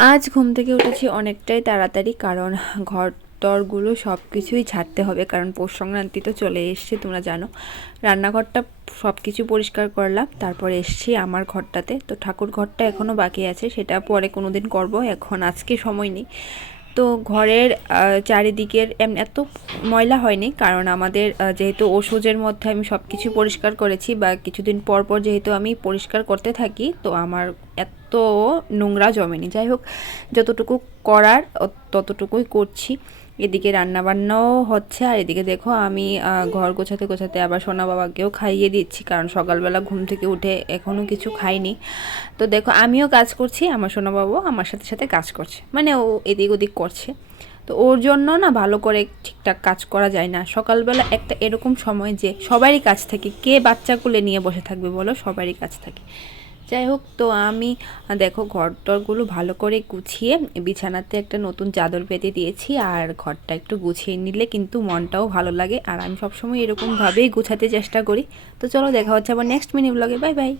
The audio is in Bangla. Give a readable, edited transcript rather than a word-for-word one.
আজ ঘুম থেকে উঠেছি অনেকটাই তাড়াতাড়ি, কারণ ঘর টরগুলো সব কিছুই ঝাড়তে হবে, কারণ পৌষ সংক্রান্তি তো চলে এসছে তোমরা জানো। রান্নাঘরটা সব কিছু পরিষ্কার করলাম, তারপরে এসছি আমার ঘরটাতে। তো ঠাকুর ঘরটা এখনও বাকি আছে, সেটা পরে কোনো দিন করবো, এখন আজকে সময় নেই। তো ঘরের চারিদিকের এত ময়লা হয়নি, কারণ আমাদের যেহেতু ওষুধের মধ্যে আমি সব কিছু পরিষ্কার করেছি, বা কিছুদিন পর পর যেহেতু আমি পরিষ্কার করতে থাকি, তো আমার এত নোংরা জমেনি। যাই হোক, যতটুকু করার ততটুকুই করছি। এদিকে রান্নাবান্নাও হচ্ছে, আর এদিকে দেখো আমি ঘর গোছাতে গোছাতে আবার সোনা বাবাকেও খাইয়ে দিচ্ছি, কারণ সকালবেলা ঘুম থেকে উঠে এখনও কিছু খাইনি। তো দেখো আমিও কাজ করছি, আমার সোনা বাবু আমার সাথে সাথে কাজ করছে, মানে ও এদিক ওদিক করছে। তো ওর জন্য না ভালো করে ঠিকঠাক কাজ করা যায় না। সকালবেলা একটা এরকম সময় যে সবারই কাজ থাকে, কে বাচ্চা কোলে নিয়ে বসে থাকবে বলো, সবারই কাজ থাকে। যাই হোক, তো আমি দেখো ঘর টরগুলো ভালো করে গুছিয়ে বিছানাতে একটা নতুন চাদর পেতে দিয়েছি, আর ঘরটা একটু গুছিয়ে নিলে কিন্তু মনটাও ভালো লাগে, আর আমি সবসময় এরকমভাবেই গুছাতে চেষ্টা করি। তো চলো, দেখা হচ্ছে আবার নেক্সট মিনি ব্লগে। Bye bye.